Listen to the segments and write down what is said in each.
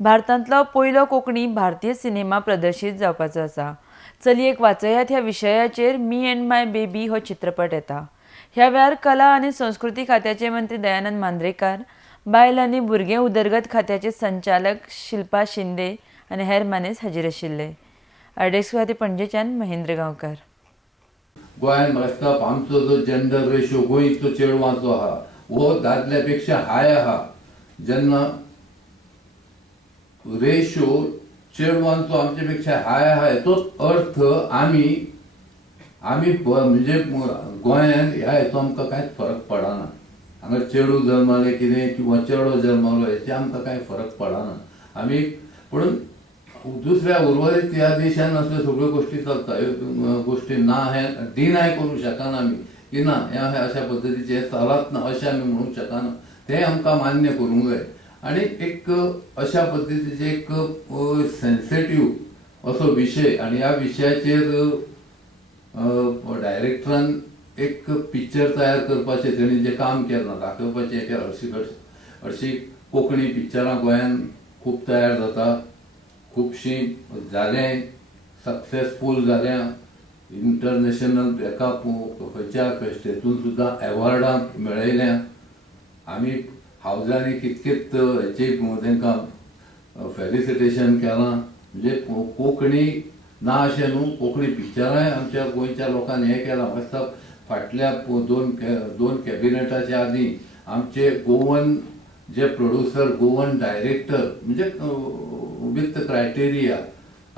भारतांतलो पयलो कोंकणी भारतीय सिनेमा प्रदर्शीत जावपाचो आसा. चलयेक वाचयात ह्या विशयाचेर मी अँड माय बेबी हो चित्रपट येता. ह्या वेळार कला आनी संस्कृती खात्याचे मंत्री दयानंद मांद्रेकार, बायल आनी भुरगें उदरगत खात्याचे संचालक शिल्पा शिंदे आनी हेर मानेस हाजीर आशिल्ले. आरडेस्क खातीर पणजेच्यान महेंद्र गांवकार. गोंयांत भाजतात आमचो जो जेंडर रेशो गोंयचो चेडवांचो आहा वो दादल्या पेक्षा हाय आहा. जेन्ना रेशो चेडवांचो आमचे पेक्षा हाय आहा हेचोच अर्थ आमी म्हणजे गोंयांत ह्या हेचो आमकां कांयच फरक पडना. हांगा चेडू जल्माले कितें किंवा चेडो जल्मालो हेचे आमकां कांय फरक पडना. आमी पूण दुसऱ्या उर्वरीत ह्या देशान असल्यो सगळ्यो गोश्टी चलता. ह्यो गोश्टी ना हे डिनाय करूंक शकना आमी की ना हे अशा पद्दतीचे चलत ना अशें आमी म्हणूंक शकना. तें आमकां मान्य करूंक जाय. आनी एक अशा पद्दतीचे एक सेन्सिटीव असो विशय आनी ह्या विशयाचेर डायरेक्टरान एक पिक्चर तयार करपाचें तेणी जें काम केलां दाखोवपाचें केलां. हरशीं कोंकणी पिक्चरां गोंयांत खूब तयार जाता, खुबशीं जालें, सक्सेसफूल जाल्या, इंटरनॅशनल एका खंयच्या फेस्टेतून सुद्दां एवॉर्डां मेळयल्या. आमी हावजांनी कितकेत हेची तांकां फेलिसिटेशन केलां. म्हणजे कोंकणी ना अशें न्हू, कोंकणी पिक्चरांय आमच्या गोंयच्या लोकांनी हें केलां. फक्त फाटल्या दोन कॅबिनेटाच्या आदीं आमचे गोवन जे प्रोड्युसर, गोवन डायरेक्टर म्हणजे विथ क्रायटेरिया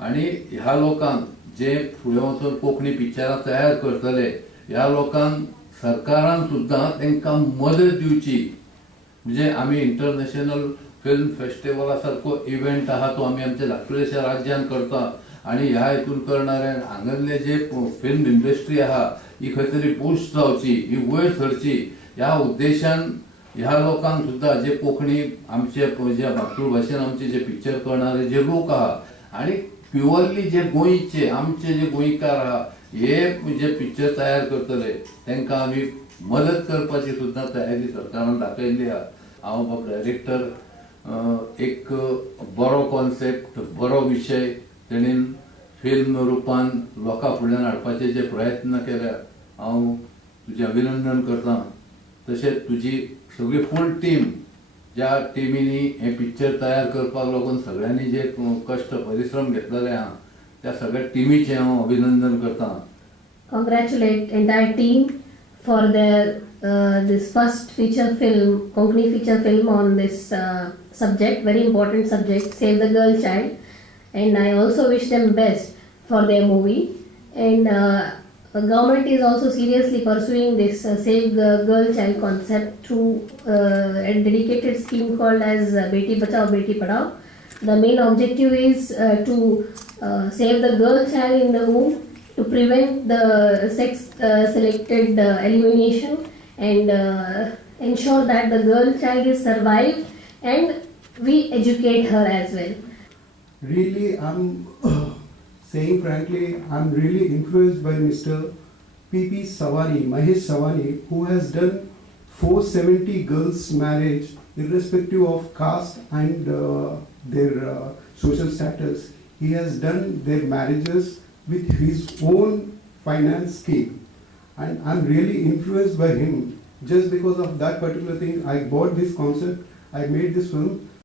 आनी ह्या लोकांक जे फुडें वचून कोंकणी पिक्चरां तयार करतले ह्या लोकांक सरकारान सुद्दां तांकां मदत दिवची. म्हणजे आमी इंटरनॅशनल फिल्म फेस्टिवला सारको इव्हेंट आहा तो आमी आमच्या धाकटुलेशा राज्यान करता आनी ह्या हितून करणाऱ्यांक हांगासले जे फिल्म इंडस्ट्री आहा ही खंय तरी बूस्ट जावची, ही वयर सरची ह्या उद्देशान ह्या लोकांक सुद्दां जे कोंकणी आमचे जे मातृ भाशेन आमचे जे पिक्चर करणारे जे लोक आहा आनी प्युअरली जे गोंयचे आमचे जे गोंयकार आहा हे जे पिक्चर तयार करतले तांकां आमी मदत करपाची सुद्दां तयारी सरकारान दाखयल्ली आहा. हांव बाब डायरेक्टर एक बरो कॉन्सेप्ट, बरो विशय तेणीन फिल्म रुपान लोकां फुड्यान हाडपाचे जे प्रयत्न केल्या हांव तुजें अभिनंदन करतां. तशेंच तुजी सगळी फूल टीम ज्या टिमीनी हे पिक्चर तयार करपाक लागून सगळ्यांनी जे कश्ट परिश्रम घेतलेले आहा त्या सगळ्या टिमीचें हांव अभिनंदन करतां. Congratulate entire team for their this first feature film, Konkani feature film on this subject, very important subject, Save the Girl Child. And I also wish them best for their movie. And government is also seriously pursuing this Save the Girl Child concept through a dedicated scheme called as Beti Bachao Beti Padhao. The main objective is to save the girl child in the womb, to prevent the sex selected elimination and ensure that the girl child is survived and we educate her as well. Really, I'm saying frankly, I'm really influenced by Mr. P.P. Savani, Mahesh Savani, who has done 470 girls' marriage irrespective of caste and their social status. He has done their marriages with his own finance scheme, and I'm really influenced by him. Just because of that particular thing, I bought this concept, I made this film,